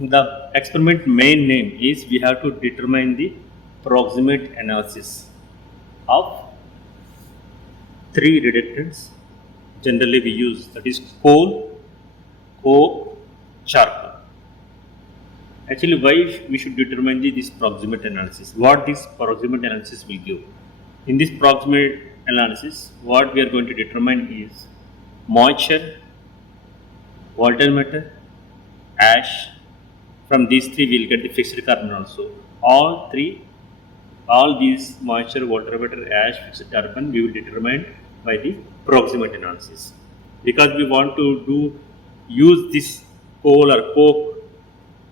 The experiment main name is we have to determine the proximate analysis of three reductants. Generally we use, that is coal, coke, charcoal. Actually, why we should determine this proximate analysis? What this proximate analysis will give? In this proximate analysis, what we are going to determine is moisture, volatile matter, ash. From these three, we will get the fixed carbon also. All these moisture, volatile matter, ash, fixed carbon, we will determine by the proximate analysis. Because we want to use this coal or coke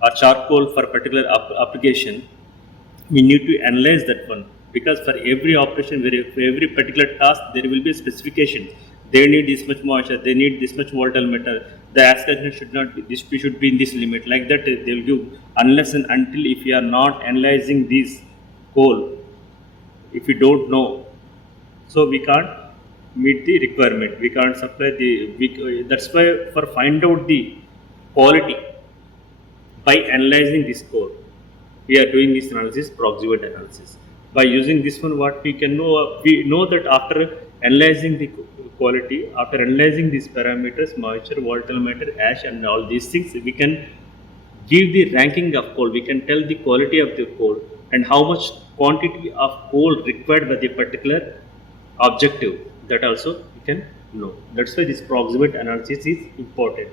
or charcoal for particular application, we need to analyze that one, because for every operation, for every particular task, there will be a specification. They need this much moisture, they need this much volatile matter, the ash content should not be, this should be in this limit, like that they will give. Unless and until if you are not analyzing this coal, if you don't know, so we can't meet the requirement, we can't supply that's why for find out the quality by analyzing this code, we are doing this analysis, proximate analysis. By using this one, what we can know, we know that after analyzing the quality, after analyzing these parameters, moisture, volatile matter, ash, and all these things, we can give the ranking of coal. We can tell the quality of the coal and how much quantity of coal required by the particular objective. That also we can know. That's why this proximate analysis is important.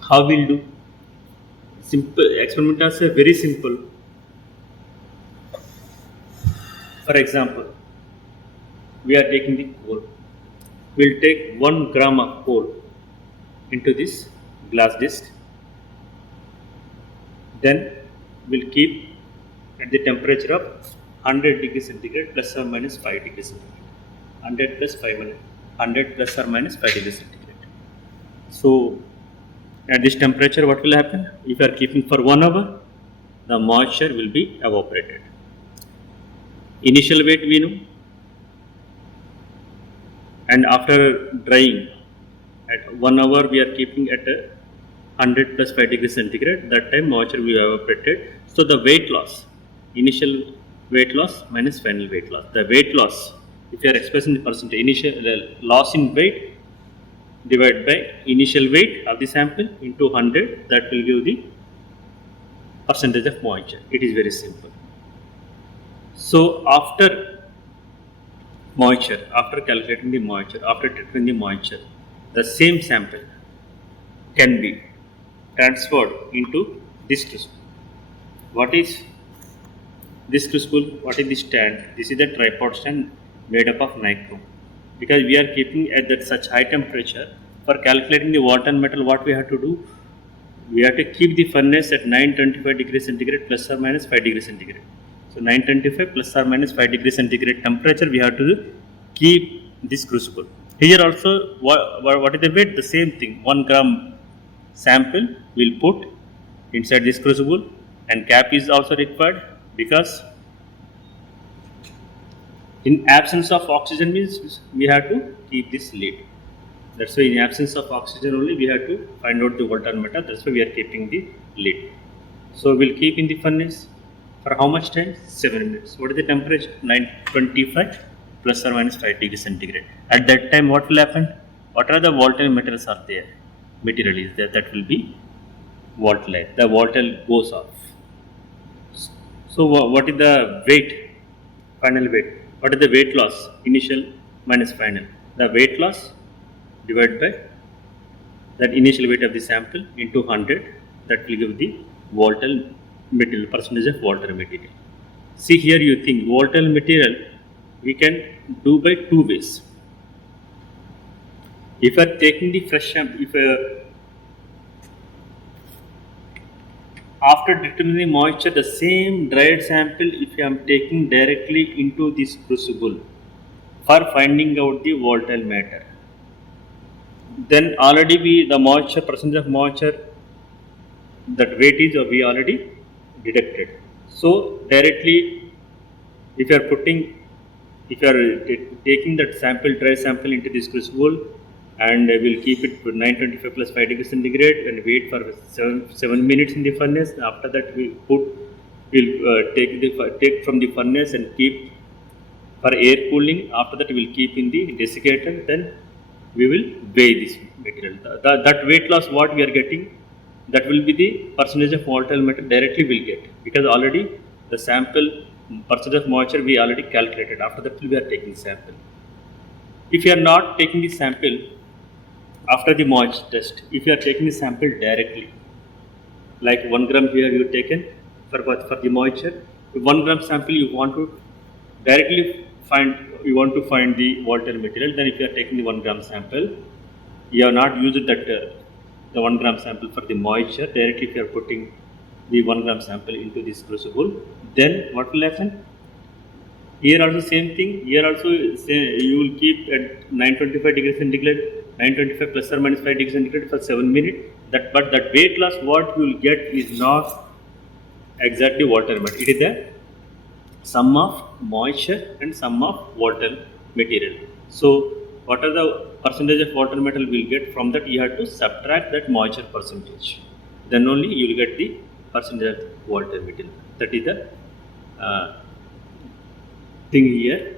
How we'll do? Simple experiments are very simple. For example, we are taking the coal. We'll take 1 gram of coal into this glass disc. Then we'll keep at the temperature of 100 degrees centigrade plus or minus 5 degrees centigrade. 100 plus 5 100 plus or minus 5 degrees centigrade. So at this temperature, what will happen? If you are keeping for 1 hour, the moisture will be evaporated. Initial weight we know, and after drying at 1 hour, we are keeping at 100 plus 5 degrees centigrade. That time moisture will be evaporated. So the weight loss, initial weight loss minus final weight loss. The weight loss, if you are expressing the percentage, initial loss in weight divided by initial weight of the sample into 100, that will give the percentage of moisture. It is very simple. So after moisture, after calculating the moisture, after detecting the moisture, the same sample can be transferred into this crucible. What is this crucible? What is this stand? This is the tripod stand made up of nichrome. Because we are keeping at that such high temperature, for calculating the water and metal, what we have to do? We have to keep the furnace at 925 degrees centigrade plus or minus 5 degrees centigrade. So 925 plus or minus 5 degrees centigrade temperature we have to keep this crucible. Here also, what is the weight? The same thing. 1 gram sample we'll put inside this crucible, and cap is also required, because in absence of oxygen means we have to keep this lid. That's why in absence of oxygen only we have to find out the volatile matter. That's why we are keeping the lid. So we'll keep in the furnace for how much time? 7 minutes. What is the temperature? 925 plus or minus 5 degrees centigrade. At that time, what will happen? What are the volatile materials are there? Material is there, that will be volatile. The volatile goes off. So what is the weight? Final weight. What is the weight loss? Initial minus final. The weight loss divided by that initial weight of the sample into 100. That will give the volatile material, percentage of volatile material. See here, you think volatile material we can do by 2 ways. If you are taking the fresh sample, after determining the moisture, the same dried sample, if I am taking directly into this crucible for finding out the volatile matter, then already the moisture, percentage of moisture, that weight is we already detected. So directly, if you are taking that sample, dry sample into this crucible, and we'll keep it to 925 plus 5 degrees centigrade and wait for 7 minutes in the furnace. After that we'll take from the furnace and keep for air cooling. After that we'll keep in the desiccator, then we will weigh this material. That weight loss what we are getting, that will be the percentage of volatile matter directly we'll get, because already the sample percentage of moisture we already calculated. After that we are taking sample. If you are not taking the sample after the moisture test, if you are taking the sample directly, like 1 gram here you taken for the moisture, 1 gram sample you want to directly find the volatile material, then if you are taking the 1 gram sample, you have not used that the 1 gram sample for the moisture, directly if you are putting the 1 gram sample into this crucible, then what will happen? Here also same thing. Here also you will keep at 925 degrees centigrade, 925 plus or minus 5 degrees centigrade for 7 minutes. But that weight loss what you will get is not exactly volatile matter. It is the sum of moisture and sum of volatile material. So what are the percentage of volatile metal we will get? From that you have to subtract that moisture percentage. Then only you will get the percentage of volatile material. That is the thing here.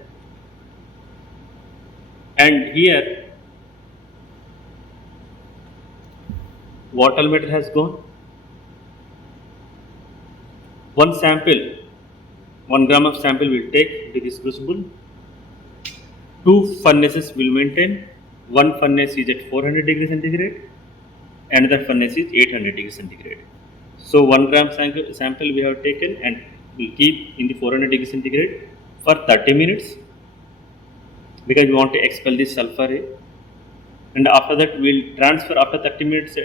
And here volatile matter has gone. One sample, 1 gram of sample will take to this crucible. 2 furnaces will maintain. One furnace is at 400 degrees centigrade, another furnace is 800 degrees centigrade. So 1 gram sample we have taken and we'll keep in the 400 degrees centigrade for 30 minutes, because we want to expel this sulfur. And after that we'll transfer. After 30 minutes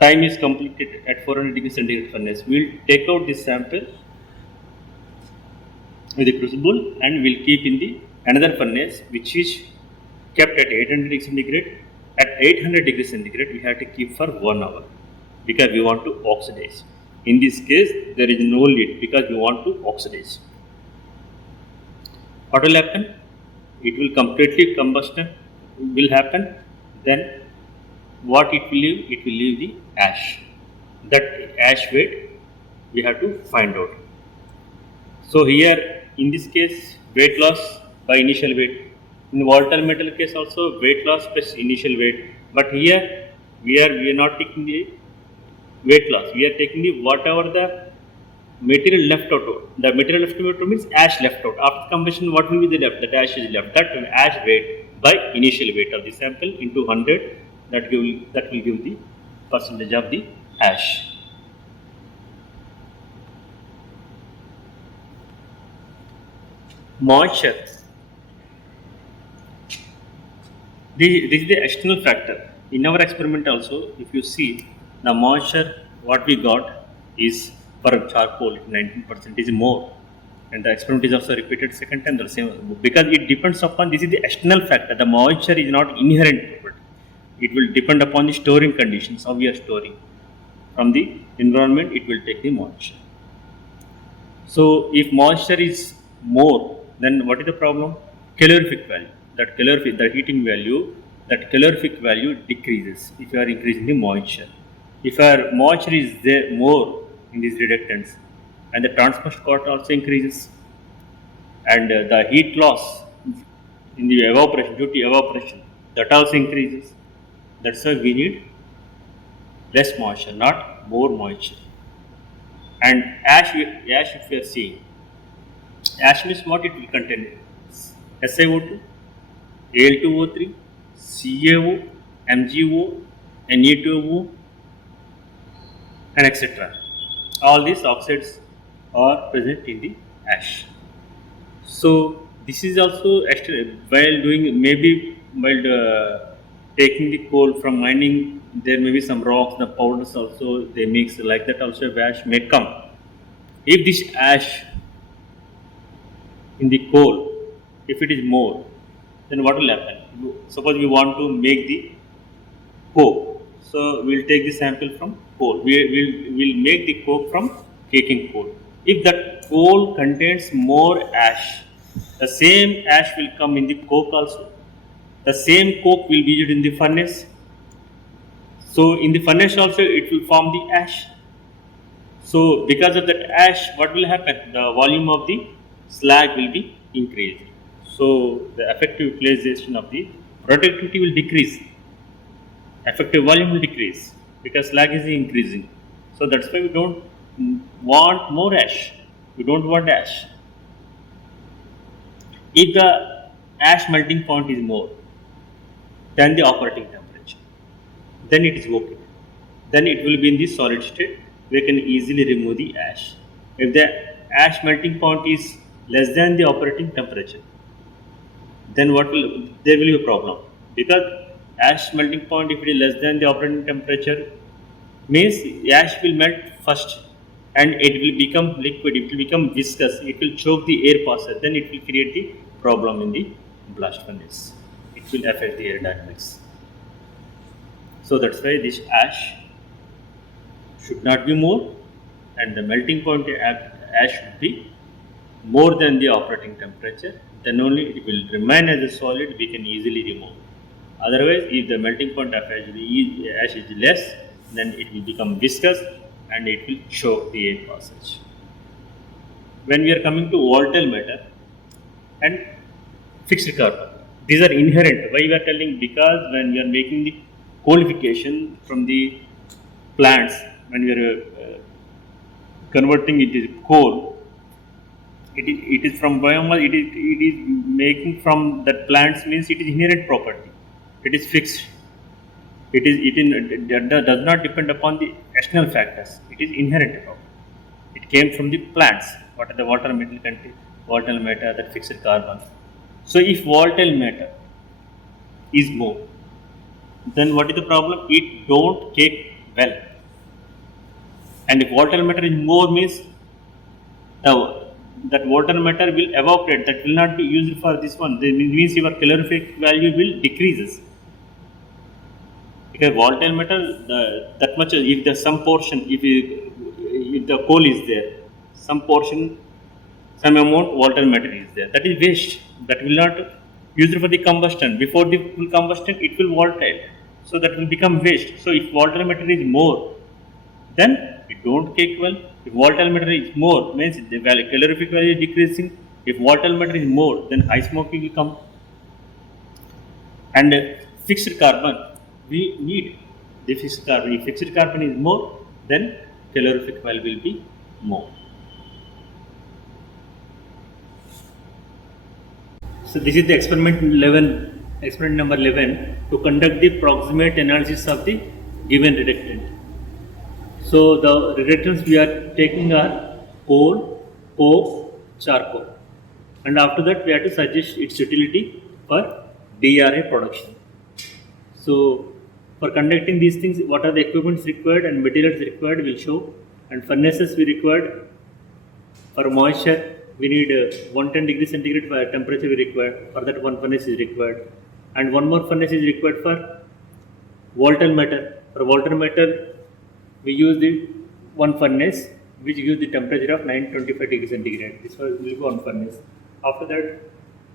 time is completed at 400 degrees centigrade furnace, we'll take out this sample with the crucible and we'll keep in the another furnace which is kept at 800 degrees centigrade. At 800 degrees centigrade we have to keep for 1 hour, because we want to oxidize. In this case there is no lid, because we want to oxidize. What will happen? It will completely combustion will happen. Then what it will leave? It will leave the ash. That ash weight we have to find out. So here in this case weight loss by initial weight. In volatile metal case also weight loss plus initial weight. But here we are not taking the weight loss. We are taking the whatever the material left out. The material left out means ash left out. After combustion, what will be the left? That ash is left. That ash weight by initial weight of the sample into 100. That will give the percentage of the ash. Moisture. This is the external factor. In our experiment also, if you see the moisture, what we got is for charcoal 19% is more, and the experiment is also repeated second time the same, because it depends upon, this is the external factor. The moisture is not inherent property. It will depend upon the storing conditions, how we are storing. From the environment it will take the moisture. So if moisture is more, then what is the problem? Calorific value. The heating value, that calorific value decreases if you are increasing the moisture. If our moisture is there more in these reductants, and the transfer cost also increases, and the heat loss in the evaporation, due to evaporation, that also increases. That's why we need less moisture, not more moisture. And ash if you are seeing, ash means what it will contain? SiO2, Al2O3, CaO, MgO, Na2O, and etc. All these oxides are present in the ash. So this is also while doing, maybe while taking the coal from mining, there may be some rocks, the powders also they mix, like that also ash may come. If this ash in the coal, if it is more, then what will happen? Suppose we want to make the coke, so we'll take the sample from coal. We'll make the coke from caking coal. If that coal contains more ash, the same ash will come in the coke also. The same coke will be used in the furnace. So in the furnace also it will form the ash. So because of that ash, what will happen? The volume of the slag will be increased. So the effective utilization of the productivity will decrease. Effective volume will decrease because slag is increasing. So that's why we don't want more ash. We don't want ash. If the ash melting point is more than the operating temperature, then it is okay. Then it will be in the solid state. We can easily remove the ash. If the ash melting point is less than the operating temperature, then there will be a problem, because ash melting point, if it is less than the operating temperature, means ash will melt first and it will become liquid, it will become viscous, it will choke the air passer, then it will create the problem in the blast furnace. It will affect the aerodynamics. So that's why this ash should not be more, and the melting point ash should be more than the operating temperature. Then only it will remain as a solid, we can easily remove. Otherwise, if the melting point of ash is less, then it will become viscous and it will choke the air passage. When we are coming to volatile matter and fixed carbon, these are inherent. Why we are telling? Because when we are making the coalification from the plants, when we are converting it to coal, it is from biomass, it is making from that plants, means it is inherent property. It is fixed. It does not depend upon the external factors. It is inherent property. It came from the plants. What are the water metal content, volatile matter, that fixed carbon. So if volatile matter is more, then what is the problem? It don't cake well. And if volatile matter is more, means that water matter will evaporate, that will not be used for this one. That means your calorific value will decreases. Because volatile matter, that much, if there's some portion, if the coal is there, some portion, some amount volatile matter is there, that is waste, that will not used for the combustion. Before the full combustion, it will volatile, so that will become waste. So if volatile matter is more, then it don't cake well. If volatile matter is more, means the calorific value is decreasing. If volatile matter is more, then high smoking will come. And fixed carbon, we need the fixed carbon. If fixed carbon is more, then calorific value will be more. So this is the experiment number 11, to conduct the proximate analysis of the given reductant. So the reductants we are taking are coal, coke, charcoal, and after that we have to suggest its utility for DRA production. So for conducting these things, what are the equipments required and materials required will show, and furnaces we required. For moisture, we need 110 degrees centigrade for temperature we required. For that, one furnace is required, and one more furnace is required for volatile matter. For volatile matter, we use the one furnace which gives the temperature of 925 degrees centigrade. This will be one furnace. After that,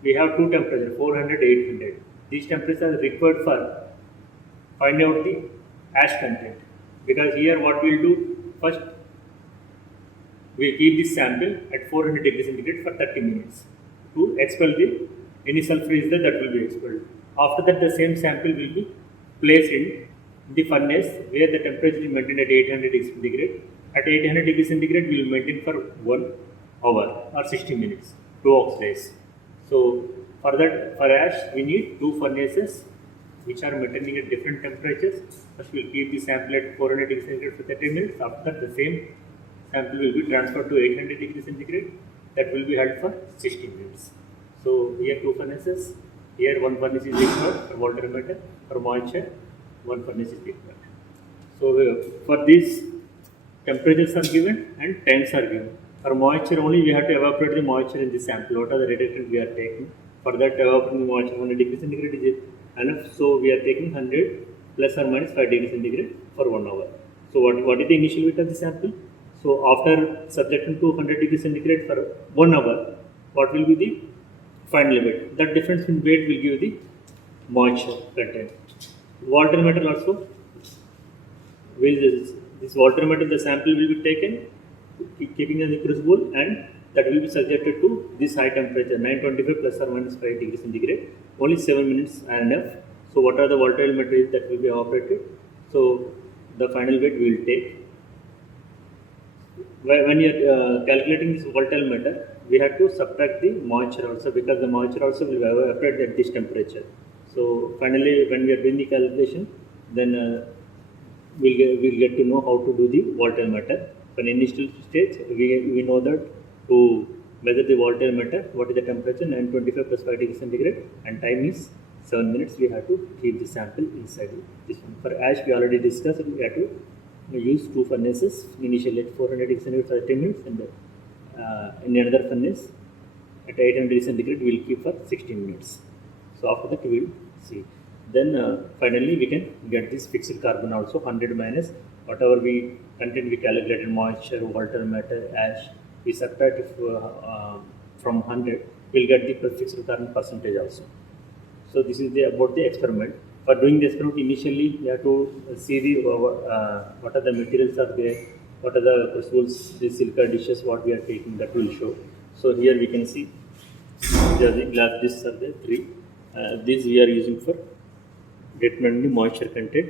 we have two temperatures, 400, 800. These temperatures are required for finding out the ash content. Because here, what we will do first, we will keep this sample at 400 degrees centigrade for 30 minutes to expel any sulfur is there, that will be expelled. After that, the same sample will be placed in the furnace where the temperature is maintained at 800 degrees centigrade. At 800 degrees centigrade, we will maintain for 1 hour or 60 minutes to oxidize. So for that, for ash, we need two furnaces which are maintaining at different temperatures. First, we will keep the sample at 400 degrees centigrade for 30 minutes. After that, the same sample will be transferred to 800 degrees centigrade, that will be held for 60 minutes. So here two furnaces, here one furnace is required for volatile matter, for moisture one furnace is required. So for this, temperatures are given and times are given. For moisture only, we have to evaporate the moisture in the sample. What are the reductant we are taking? For that, evaporating the moisture 100 degrees centigrade is enough. So we are taking 100 plus or minus 5 degrees centigrade for 1 hour. So what is the initial weight of the sample? So after subjecting to 100 degrees centigrade for 1 hour, what will be the final weight? That difference in weight will give the moisture content. Water metal also will this water metal, the sample will be taken, keeping in the crucible, and that will be subjected to this high temperature 925 plus or minus 5 degrees centigrade. Only 7 minutes are enough. So what are the volatile materials that will be operated? So the final weight we will take. When you are calculating this volatile matter, we have to subtract the moisture also, because the moisture also will evaporate at this temperature. So finally, when we are doing the calculation, then we'll get to know how to do the volatile matter. For initial stage, we know that to measure the volatile matter, what is the temperature 925 plus 5 degrees centigrade, and time is 7 minutes. We have to keep the sample inside this one. For ash, we already discussed, we have to use two furnaces, initially at 400 degrees centigrade for 10 minutes, and in another furnace at 800 degrees centigrade we will keep for 16 minutes. So after that we will see. Then finally we can get this fixed carbon also, 100 minus whatever we content we calculated, moisture, volatile matter, ash, we subtract from 100, we'll get the fixed carbon percentage also. So this is about the experiment. For doing the experiment, initially you have to see the what are the materials are there, what are the crucibles, the silica dishes, what we are taking, that will show. So here we can see the glass discs are there, three. These we are using for determining the moisture content,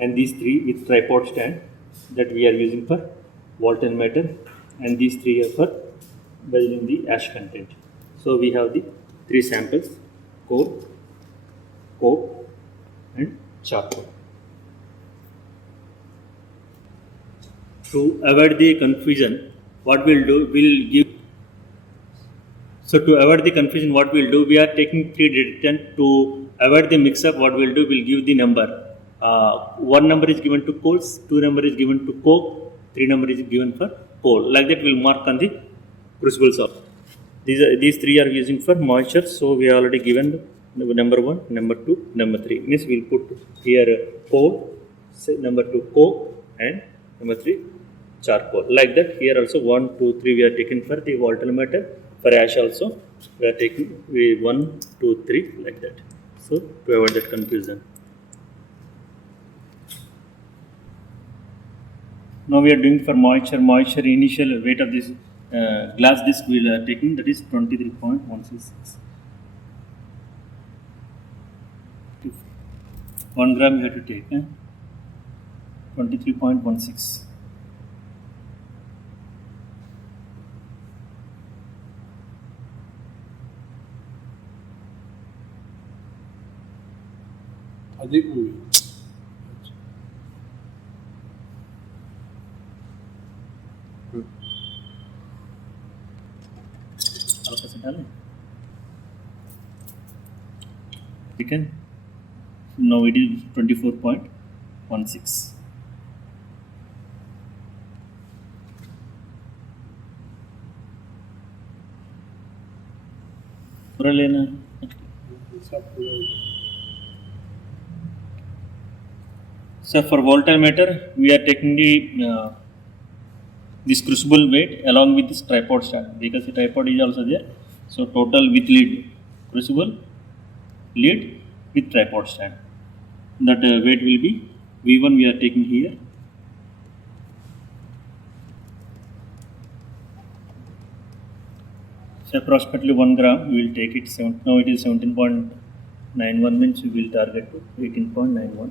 and these three with tripod stand that we are using for volatile matter, and these three are for measuring the ash content. So we have the three samples: coal, coke, and charcoal. To avoid the confusion, what we'll do, we'll give. So to avoid the confusion, what we'll do, we are taking three reactant. To avoid the mix-up, what we'll do, we'll give the number. One number is given to coals, two number is given to coke, three number is given for coal. Like that, we'll mark on the crucibles of. These three are using for moisture. So we are already given number one, number two, number three. Means we'll put here coal, number two coke, and number three charcoal. Like that, here also 1, 2, 3 we are taking for the volatile matter. For ash also we are taking 1, 2, 3 like that. So to avoid that confusion. Now we are doing for moisture. Moisture initial weight of this glass disc we are taking, that is 23.166. 1 gram you have to take. 23.16. अधिक हुई हल्का सा डालें. ठीक है. Now it is 24.16. पूरा लेना. So for volatile matter, we are taking the this crucible weight along with this tripod stand, because the tripod is also there. So total with lid, crucible, lid with tripod stand. That weight will be V1 we are taking here. So approximately 1 gram we will take it. Now it is 17.91, means we will target to 18.91.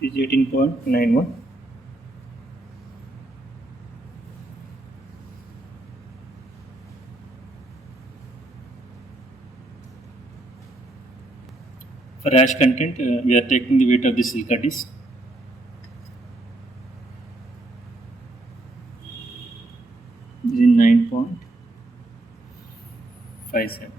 It is 18.91. For ash content, we are taking the weight of the silica disc. This is 9.57.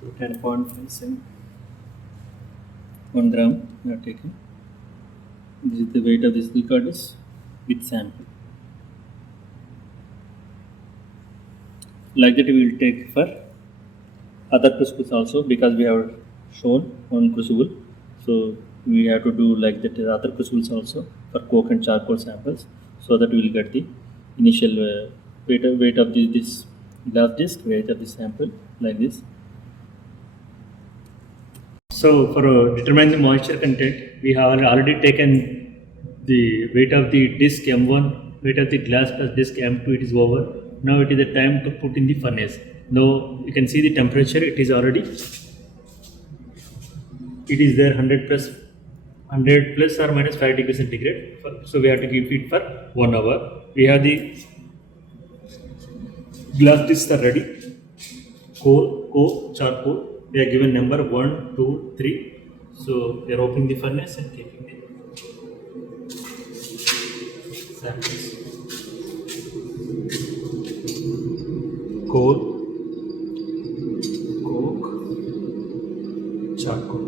So 10.57. 1 gram we are taking. This is the weight of the silica disc with sample. Like that we will take for other crucibles also, because we have shown one crucible. So we have to do like that other crucibles also for coke and charcoal samples, so that we will get the initial weight of this glass disc, weight of the sample, like this. So for determine the moisture content, we have already taken the weight of the disc M1, weight of the glass plus disc M2. It is over. Now it is the time to put in the furnace. Now you can see the temperature. It is already. It is there 100 plus or minus 5 degrees centigrade. So we have to keep it for 1 hour. We have the glass discs are ready. Coal, coke, charcoal. We are given number 1, 2, 3. So we are opening the furnace and keeping the samples. Coal, coke, charcoal.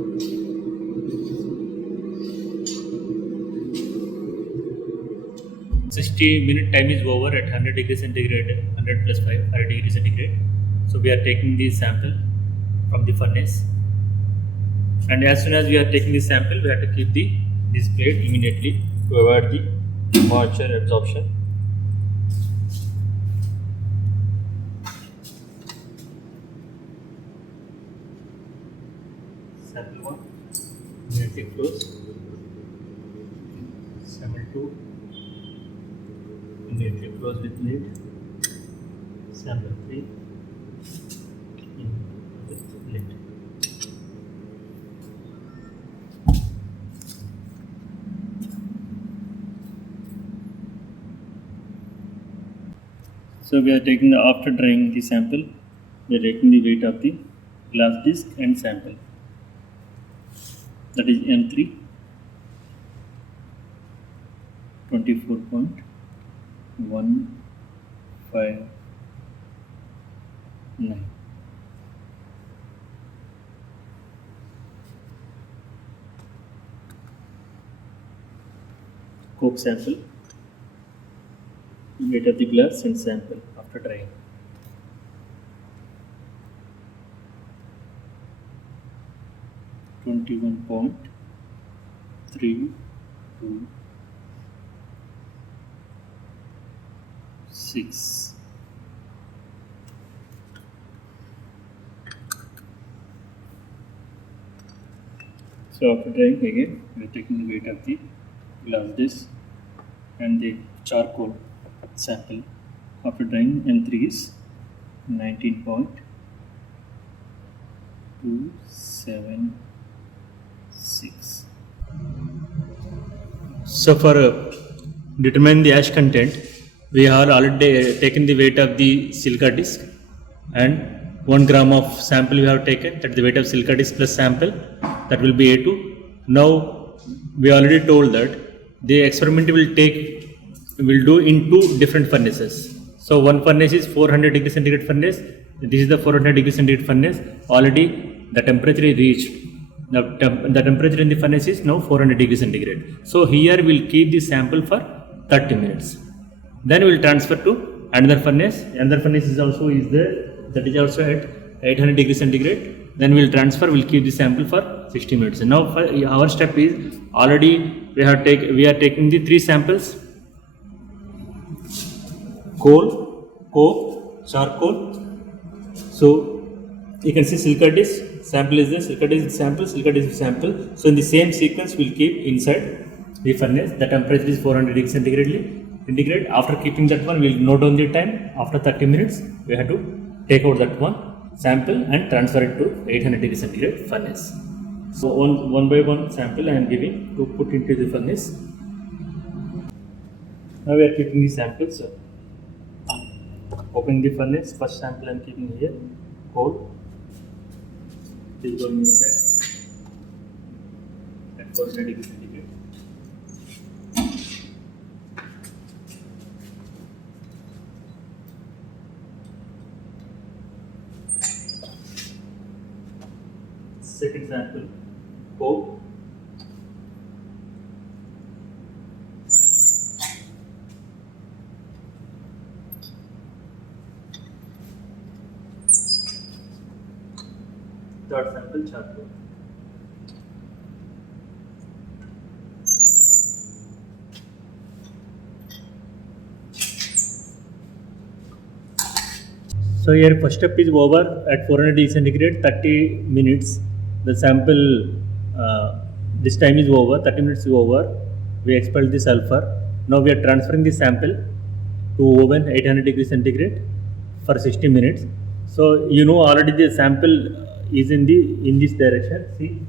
Minute time is over at 100 degrees centigrade, 100 plus 5, 100 degrees centigrade. So we are taking the sample from the furnace, and as soon as we are taking the sample, we have to keep this plate immediately to avoid the moisture absorption. Sample 1 immediately close. Sample 2 immediately close with lid. Sample 3 with lid. So we are taking after drying the sample, we are taking the weight of the glass disc and sample. That is M3, 24.159. Coke sample, weight of the glass and sample after drying. 21.326. So after drying again, we are taking the weight of the glass disc and the charcoal sample. After drying, M3 is 19.276. So for determine the ash content, we have already taken the weight of the silica disc and 1 gram of sample we have taken, that is the weight of silica disc plus sample, that will be A2. Now we already told that the experiment will do in 2 different furnaces. So one furnace is 400 degree centigrade furnace. This is the 400 degree centigrade furnace. Already the temperature is reached. The temperature in the furnace is now 400 degree centigrade. So here we will keep the sample for 30 minutes. Then we will transfer to another furnace. Another furnace is also there. That is also at 800 degree centigrade. Then we will transfer. We will keep the sample for 60 minutes. Now our step is already we are taking the 3 samples: coal, coke, charcoal. So you can see silica disc sample is there, silica disc sample, silica disc sample. So in the same sequence we will keep inside the furnace. The temperature is 400 degree centigrade. After keeping that one, we will note down the time. After 30 minutes, we have to take out that one sample and transfer it to 800 degree centigrade furnace. So one by one sample I am giving to put into the furnace. Now we are keeping the samples. Opening the furnace, first sample I am keeping here, coal. It is going inside at 400 degree centigrade. Second sample, coke. Third sample, charcoal. So here first step is over at 400 degree centigrade, 30 minutes. The sample, this time is over, 30 minutes is over. We expelled the sulfur. Now we are transferring the sample to oven 800 degree centigrade for 60 minutes. So you know already the sample is in this direction. See,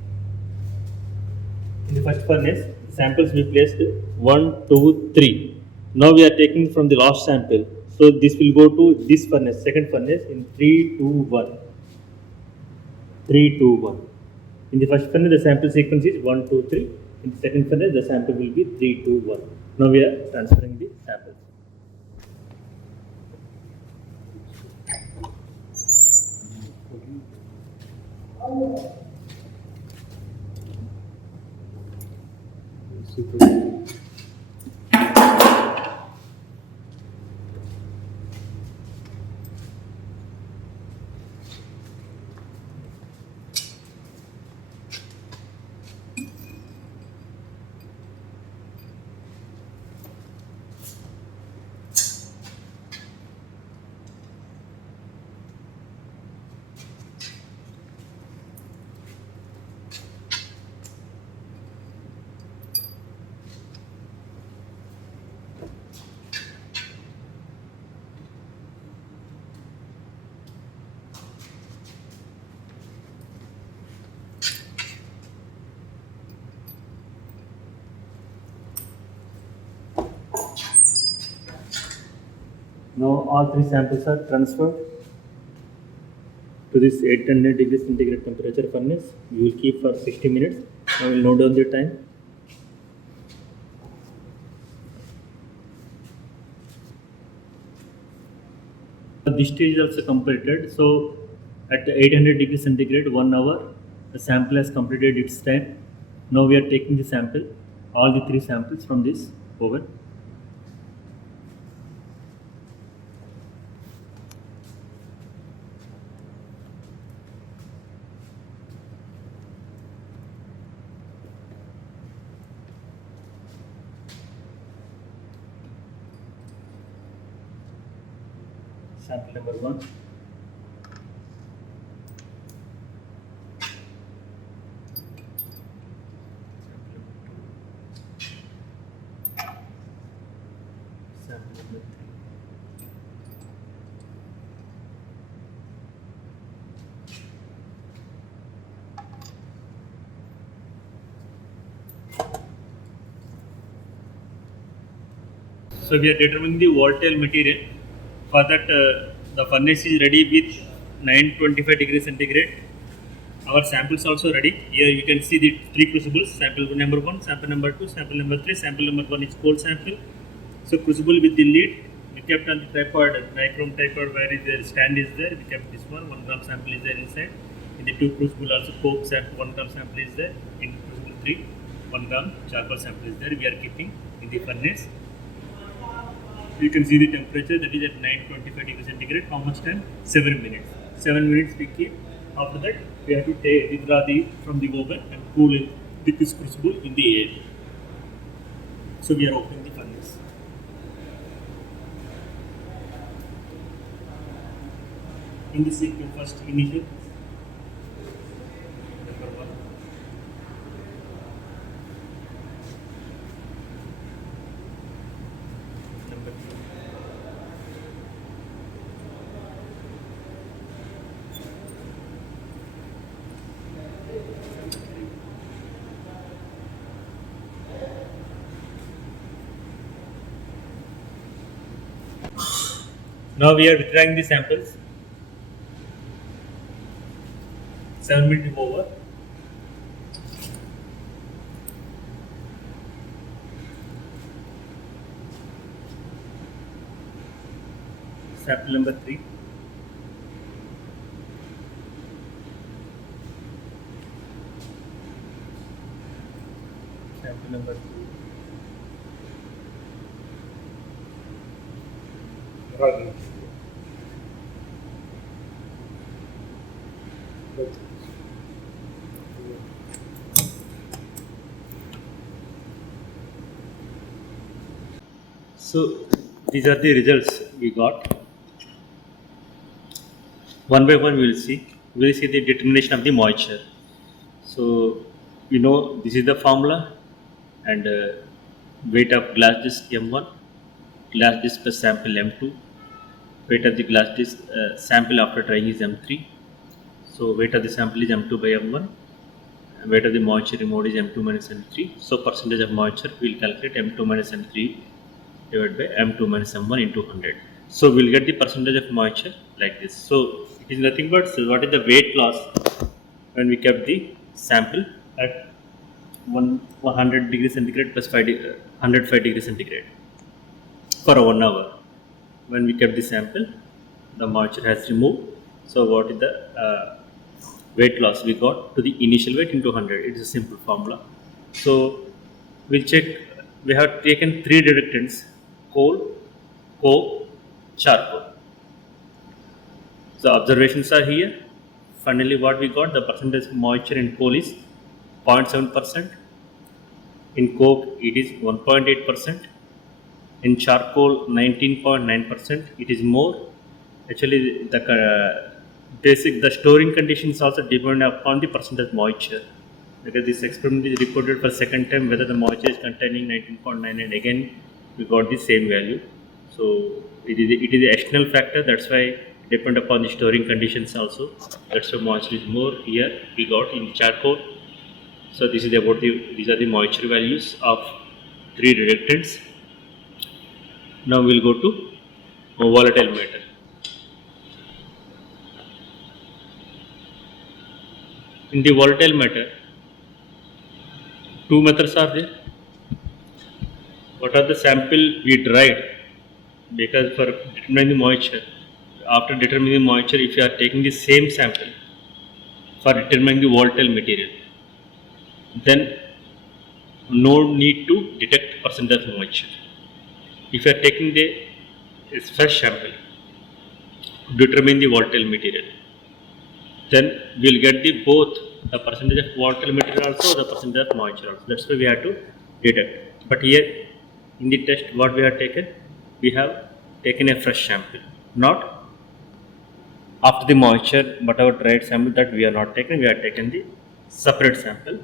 in the first furnace, samples we placed 1, 2, 3. Now we are taking from the last sample. So this will go to this furnace, second furnace in 3, 2, 1. 3, 2, 1. In the first furnace, the sample sequence is 1, 2, 3. In the second furnace, the sample will be 3, 2, 1. Now we are transferring the samples. Now all 3 samples are transferred to this 800 degree centigrade temperature furnace. We will keep for 60 minutes. Now we will note down the time. This stage is also completed. So at 800 degree centigrade, 1 hour, the sample has completed its time. Now we are taking the sample, all the 3 samples from this oven. sample number 1. Sample number 3. So we are determining the volatile material. For that, the furnace is ready with 925 degrees centigrade. Our samples also ready. Here you can see the 3 crucibles. Sample number 1, sample number 2, sample number 3. Sample number 1 is cold sample. So crucible with the lid. We kept on the tripod, nichrome tripod, where is the stand is there. We kept this one. 1 gram sample is there inside. In the 2 crucible also coke sample, 1 gram sample is there. In crucible 3, 1 gram charcoal sample is there. We are keeping in the furnace. You can see the temperature, that is at 925 degrees centigrade. How much time? 7 minutes. 7 minutes we keep. After that, we have to withdraw from the oven and cool it, this crucible in the air. So we are opening the furnace. In the sequence, first initial. Number 1. Number 2. Now we are withdrawing the samples. 7 minutes over. Sample number 3. Sample number 2. Right. So these are the results we got. One by one we will see. We will see the determination of the moisture. So you know this is the formula, and weight of glass disc M1, glass disc per sample M2, weight of the glass disc sample after drying is M3. So weight of the sample is M2 by M1, and weight of the moisture removed is M2 minus M3. So percentage of moisture we will calculate M2 minus M3 divided by M2 minus M1 into 100. So we will get the percentage of moisture like this. So it is nothing but what is the weight loss when we kept the sample at 100 degrees centigrade plus 105 degrees centigrade for 1 hour. When we kept the sample, the moisture has removed. So what is the weight loss we got to the initial weight into 100? It is a simple formula. So we'll check. We have taken 3 reductants: coal, coke, charcoal. So observations are here. Finally, what we got, the percentage of moisture in coal is 0.7%. In coke, it is 1.8%. In charcoal, 19.9%. It is more. Actually, the storing conditions also depend upon the percentage moisture, because this experiment is reported for second time whether the moisture is containing 19.9, and again we got the same value. So it is a external factor, that's why depend upon the storing conditions also. That's why moisture is more. Here we got in charcoal. So this is about these are the moisture values of 3 reductants. Now we'll go to volatile matter. In the volatile matter, 2 methods are there. What are the sample we dried? Because for determining the moisture, after determining the moisture, if you are taking the same sample for determining the volatile material, then no need to detect percentage of moisture. If you are taking the fresh sample to determine the volatile material, then we will get the both the percentage of volatile material also, the percentage of moisture also. That's why we have to detect. But here in the test, what we have taken a fresh sample, not After the moisture, whatever dried sample that we are not taken, we are taken the separate sample.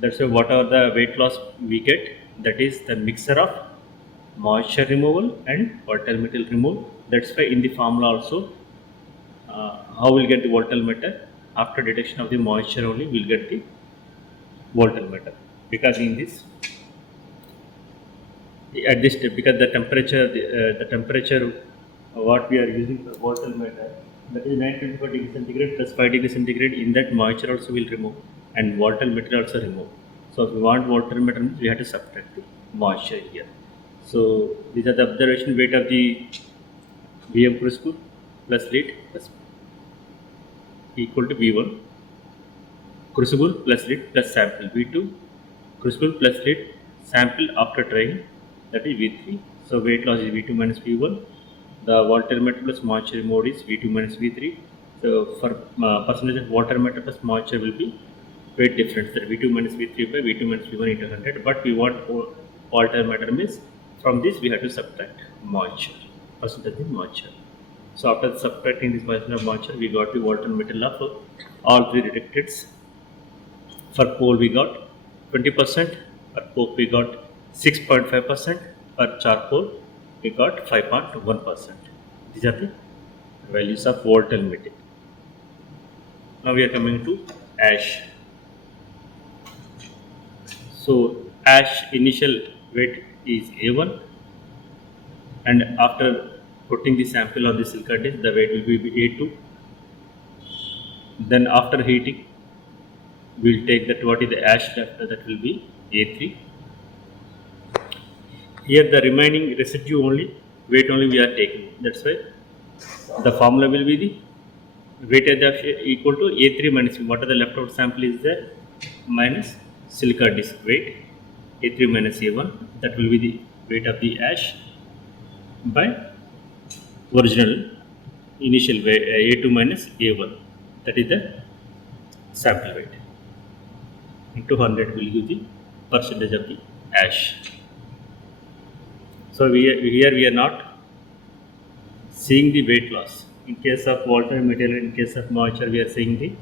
That's why whatever the weight loss we get, that is the mixture of moisture removal and volatile metal removal. That's why in the formula also, how we'll get the volatile matter, after detection of the moisture only we'll get the volatile matter, because in this, at this step, because the temperature what we are using for volatile matter, that is 924 degree centigrade plus 5 degree centigrade. In that, moisture also will remove and volatile matter also remove. So if we want volatile matter, we have to subtract the moisture here. So these are the observation weight of the VM crucible plus lid plus equal to V1 crucible plus lid plus sample, V2 crucible plus lid sample after drying, that is V3. So weight loss is V2 minus V1. The volatile matter plus moisture removed is V2 minus V3. So for percentage of water matter plus moisture will be weight difference, that V2 minus V3 by V2 minus V1 into 100. But we want volatile matter means from this we have to subtract moisture, percentage of moisture. So after subtracting this percentage of moisture, we got the volatile metal of all three detecteds. For coal we got 20%, for coke we got 6.5%, for charcoal we got 5.1%. These are the values of volatile metal. Now we are coming to ash. So ash initial weight is A1, and after putting the sample on the silica dish, the weight will be A2. Then after heating, we'll take that what is the ash left, that will be A3. Here the remaining residue only, weight only we are taking. That's why the formula will be the weightage of equal to A3 minus what are the leftover sample is there minus silica disc weight, A3 minus A1, that will be the weight of the ash by original initial weight A2 minus A1, that is the sample weight, into 100 will give the percentage of the ash. So here we are not seeing the weight loss. In case of volatile material, in case of moisture, we are seeing the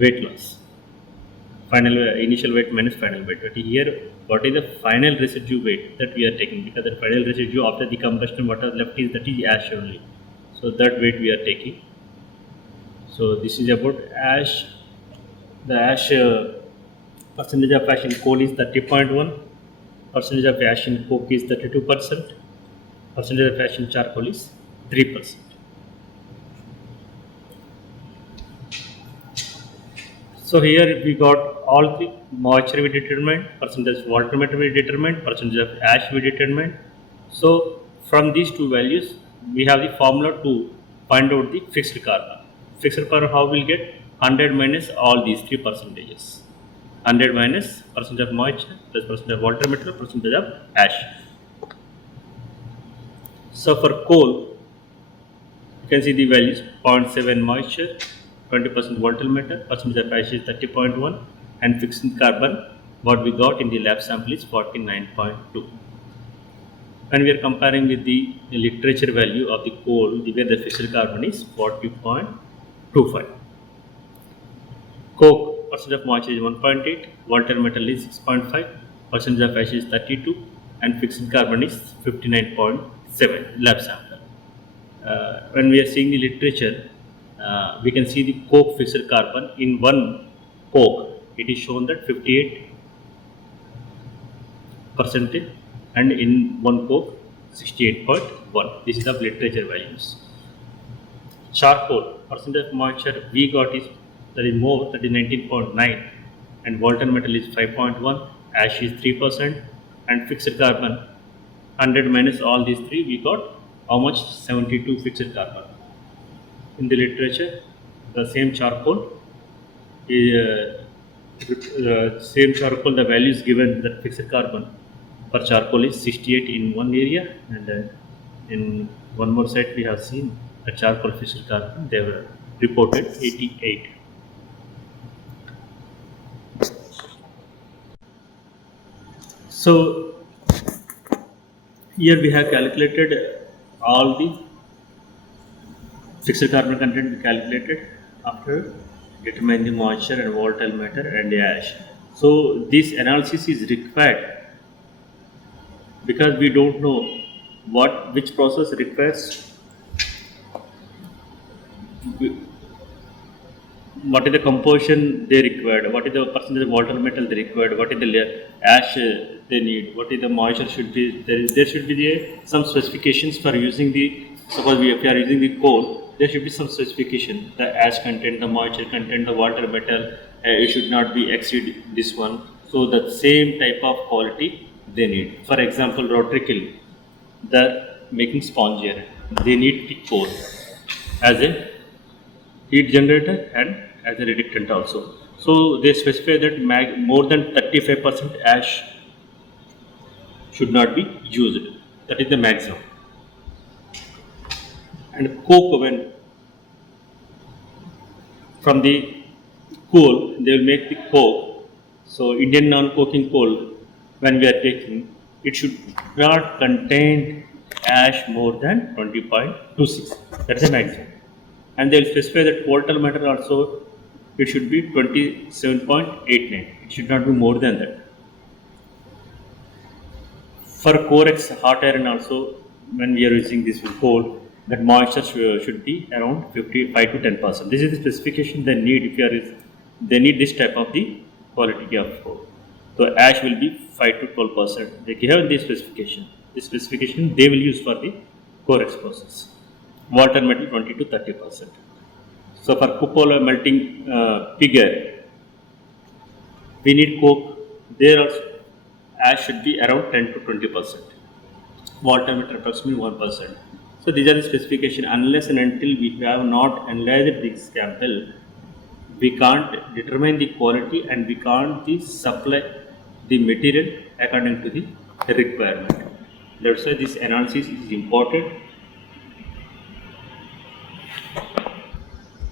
weight loss. Final initial weight minus final weight. But here, what is the final residue weight that we are taking? Because the final residue after the combustion, what is left is that is ash only. So that weight we are taking. So this is about ash. The ash percentage of ash in coal is 30.1. Percentage of ash in coke is 32%. Percentage of ash in charcoal is 3%. So here we got all the moisture we determined, percentage water matter we determined, percentage of ash we determined. So from these two values, we have the formula to find out the fixed carbon. Fixed carbon, how we'll get 100 minus all these three percentages. 100 minus percentage of moisture plus percentage of water matter percentage of ash. So for coal, you can see the values: 0.7 moisture, 20% volatile matter, percentage of ash is 30.1, and fixed carbon what we got in the lab sample is 49.2. When we are comparing with the literature value of the coal, the way the fixed carbon is 40.25. Coke, percentage of moisture is 1.8, volatile metal is 6.5, percentage of ash is 32, and fixed carbon is 59.7 lab sample. When we are seeing the literature, we can see the coke fixed carbon in one coke. It is shown that 58%, and in one coke 68.1. This is the literature values. Charcoal, percentage of moisture we got is that is more, that is 19.9, and volatile metal is 5.1, ash is 3%, and fixed carbon 100 minus all these three, we got how much? 72 fixed carbon. In the literature, the same charcoal, the value is given that fixed carbon for charcoal is 68 in one area, and in one more site we have seen the charcoal fixed carbon, they were reported 88. So here we have calculated all the Fixed carbon content we calculated after determining the moisture and volatile matter and the ash. So this analysis is required because we don't know which process requires what is the composition they required, what is the percentage of volatile metal they required, what is the ash they need, what is the moisture should be. There should be some specifications for using the, suppose if we are using the coal, there should be some specification, the ash content, the moisture content, the water metal, it should not be exceed this one. So the same type of quality they need. For example, rotary kiln, the making sponge here, they need the coal as a heat generator and as a reductant also. So they specify that more than 35% ash should not be used. That is the maximum. And coke, when from the coal they will make the coke. So Indian non-coking coal, when we are taking, it should not contain ash more than 20.26. That is the maximum. And they will specify that volatile matter also, it should be 27.89. It should not be more than that. For Corex hot iron also, when we are using this coal, that moisture should be around 55 to 10%. This is the specification they need if you are they need this type of the quality of coal. So ash will be 5 to 12%. They give this specification. This specification they will use for the Corex process. Water metal 20 to 30%. So for cupola melting figure, we need coke. There also ash should be around 10 to 20%. Water metal approximately 1%. So these are the specification. Unless and until we have not analyzed this sample, we can't determine the quality and we can't supply the material according to the requirement. That's why this analysis is important.